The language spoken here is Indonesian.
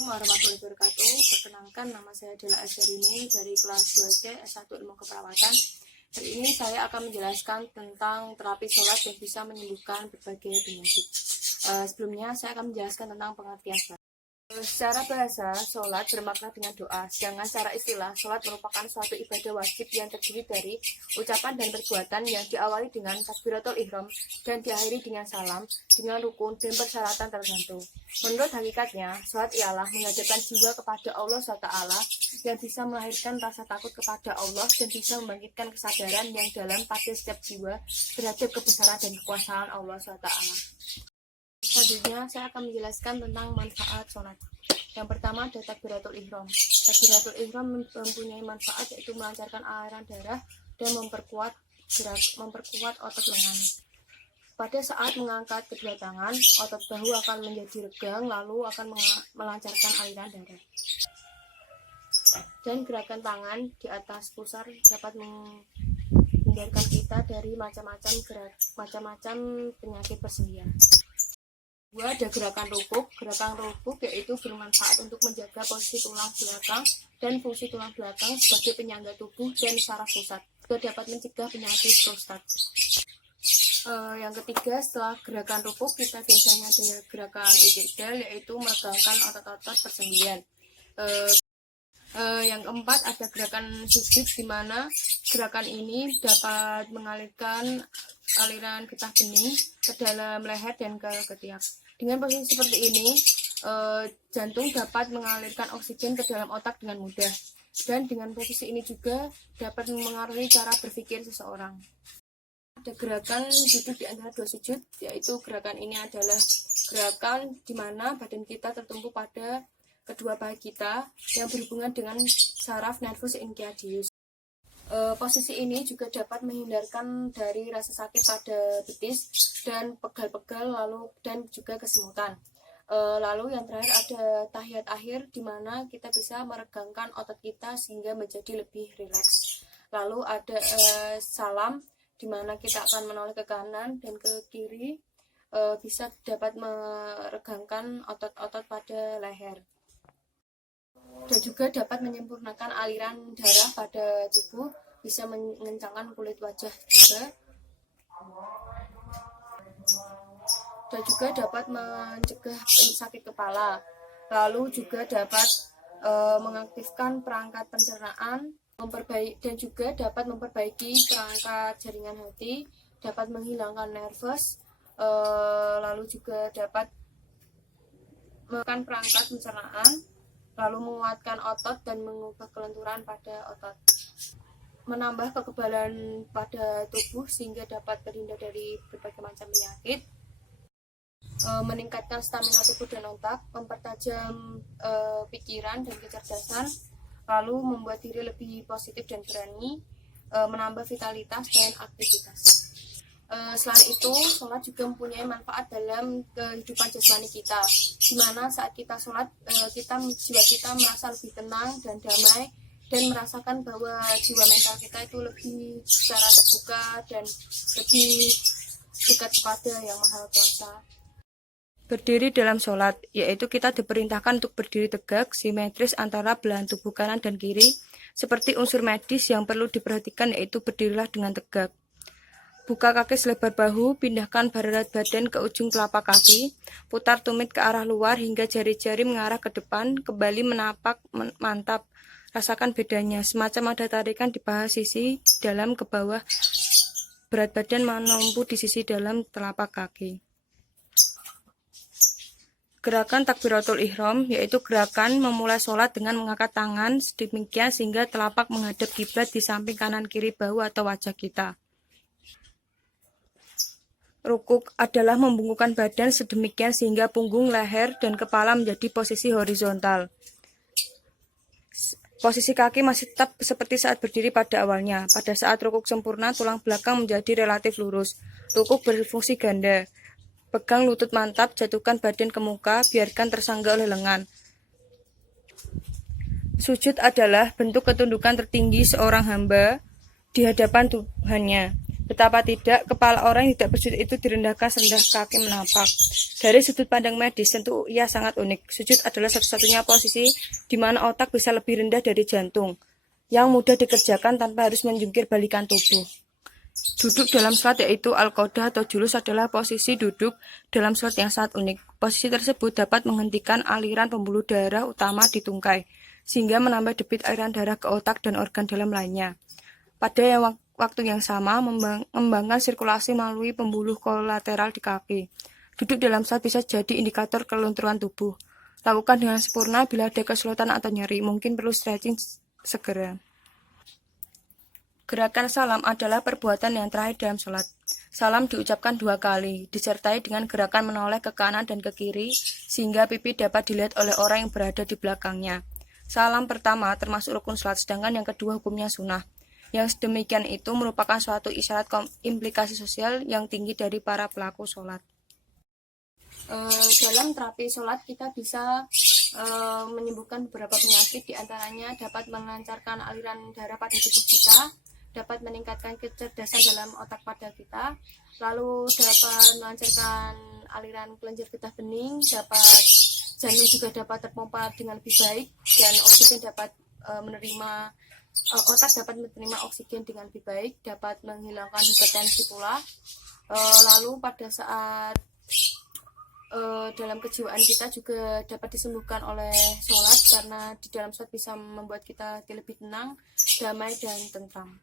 Warahmatullahi wabarakatuh. Perkenalkan, nama saya Dela Esherini dari kelas 2C S1 Ilmu Keperawatan. Hari ini saya akan menjelaskan tentang terapi sholat yang bisa menyembuhkan berbagai penyakit. Sebelumnya saya akan menjelaskan tentang pengertian sholat. Secara bahasa, sholat bermakna dengan doa. Sedangkan secara istilah, sholat merupakan suatu ibadah wajib yang terdiri dari ucapan dan perbuatan yang diawali dengan takbiratul ihram dan diakhiri dengan salam, dengan rukun dan persyaratan tertentu. Menurut hakikatnya, sholat ialah menghadapkan jiwa kepada Allah SWT yang bisa melahirkan rasa takut kepada Allah dan bisa membangkitkan kesadaran yang dalam pada setiap jiwa terhadap kebesaran dan kekuasaan Allah SWT. Selanjutnya, saya akan menjelaskan tentang manfaat sholat. Yang pertama ada takbiratul ihram. Takbiratul ihram mempunyai manfaat yaitu melancarkan aliran darah dan memperkuat otot lengan. Pada saat mengangkat kedua tangan, otot bahu akan menjadi regang lalu akan melancarkan aliran darah. Dan gerakan tangan di atas pusar dapat menghindarkan kita dari macam-macam penyakit persendian. Dua, ada gerakan rukuk. Gerakan rukuk yaitu bermanfaat untuk menjaga posisi tulang belakang dan fungsi tulang belakang sebagai penyangga tubuh dan saraf pusat. Juga dapat mencegah penyakit prostat. Yang ketiga, setelah gerakan rukuk kita biasanya ada gerakan i'tidal yaitu meregangkan otot-otot persendian. Yang keempat ada gerakan sujud, di mana gerakan ini dapat mengalirkan aliran getah bening ke dalam leher dan ke ketiak. Dengan posisi seperti ini, jantung dapat mengalirkan oksigen ke dalam otak dengan mudah. Dan dengan posisi ini juga dapat mengaruhi cara berpikir seseorang. Ada gerakan duduk di antara dua sujud, yaitu gerakan ini adalah gerakan di mana badan kita tertumpu pada kedua paha kita yang berhubungan dengan saraf nervus incadius. Posisi ini juga dapat menghindarkan dari rasa sakit pada betis dan pegal-pegal dan juga kesemutan. Lalu yang terakhir ada tahiyat akhir, di mana kita bisa meregangkan otot kita sehingga menjadi lebih rileks. Lalu ada salam, di mana kita akan menoleh ke kanan dan ke kiri, bisa dapat meregangkan otot-otot pada leher. Dan juga dapat menyempurnakan aliran darah pada tubuh, bisa mengencangkan kulit wajah juga, dan juga dapat mencegah sakit kepala. Lalu juga dapat mengaktifkan perangkat pencernaan, dan juga dapat memperbaiki perangkat jaringan hati, dapat menghilangkan nervous, lalu juga dapat menguatkan perangkat pencernaan, lalu menguatkan otot dan mengubah kelenturan pada otot, menambah kekebalan pada tubuh sehingga dapat terhindar dari berbagai macam penyakit, meningkatkan stamina tubuh dan otak, mempertajam pikiran dan kecerdasan, lalu membuat diri lebih positif dan berani, menambah vitalitas dan aktivitas. Selain itu, sholat juga mempunyai manfaat dalam kehidupan jasmani kita, di mana saat kita sholat, jiwa kita merasa lebih tenang dan damai, dan merasakan bahwa jiwa mental kita itu lebih secara terbuka dan lebih dekat kepada Yang Maha Kuasa. Berdiri dalam sholat, yaitu kita diperintahkan untuk berdiri tegak, simetris antara belahan tubuh kanan dan kiri, seperti unsur medis yang perlu diperhatikan yaitu berdirilah dengan tegak. Buka kaki selebar bahu, pindahkan berat badan ke ujung telapak kaki, putar tumit ke arah luar hingga jari-jari mengarah ke depan, kembali menapak mantap. Rasakan bedanya, semacam ada tarikan di paha sisi dalam ke bawah, berat badan menumpuk di sisi dalam telapak kaki. Gerakan takbiratul ihram, yaitu gerakan memulai sholat dengan mengangkat tangan sedemikian sehingga telapak menghadap kiblat di samping kanan kiri bahu atau wajah kita. Rukuk adalah membungkukkan badan sedemikian sehingga punggung, leher, dan kepala menjadi posisi horizontal. Posisi kaki masih tetap seperti saat berdiri pada awalnya. Pada saat rukuk sempurna, tulang belakang menjadi relatif lurus. Rukuk berfungsi ganda. Pegang lutut mantap, jatuhkan badan ke muka, biarkan tersangga oleh lengan. Sujud adalah bentuk ketundukan tertinggi seorang hamba di hadapan Tuhannya. Betapa tidak, kepala orang yang tidak bersujud itu direndahkan serendah kaki menapak. Dari sudut pandang medis, tentu ia sangat unik. Sujud adalah satu-satunya posisi di mana otak bisa lebih rendah dari jantung, yang mudah dikerjakan tanpa harus menjungkir balikan tubuh. Duduk dalam sholat yaitu al-qodah atau julus adalah posisi duduk dalam sholat yang sangat unik. Posisi tersebut dapat menghentikan aliran pembuluh darah utama di tungkai, sehingga menambah debit aliran darah ke otak dan organ dalam lainnya. Pada waktu yang sama, mengembangkan sirkulasi melalui pembuluh kolateral di kaki. Duduk dalam sholat bisa jadi indikator kelunturan tubuh. Lakukan dengan sempurna bila ada kesulitan atau nyeri, mungkin perlu stretching segera. Gerakan salam adalah perbuatan yang terakhir dalam sholat. Salam diucapkan 2 kali, disertai dengan gerakan menoleh ke kanan dan ke kiri, sehingga pipi dapat dilihat oleh orang yang berada di belakangnya. Salam pertama termasuk rukun sholat, sedangkan yang kedua hukumnya sunnah. Yang demikian itu merupakan suatu isyarat implikasi sosial yang tinggi dari para pelaku sholat. Dalam terapi sholat kita bisa menyembuhkan beberapa penyakit, diantaranya dapat melancarkan aliran darah pada tubuh kita, dapat meningkatkan kecerdasan dalam otak pada kita, lalu dapat melancarkan aliran kelenjar getah bening, jantung juga dapat terpompa dengan lebih baik, dan oksigen dapat otak dapat menerima oksigen dengan lebih baik, dapat menghilangkan hipertensi pula. Lalu pada saat dalam kejiwaan kita juga dapat disembuhkan oleh sholat, karena di dalam sholat bisa membuat kita lebih tenang, damai, dan tentram.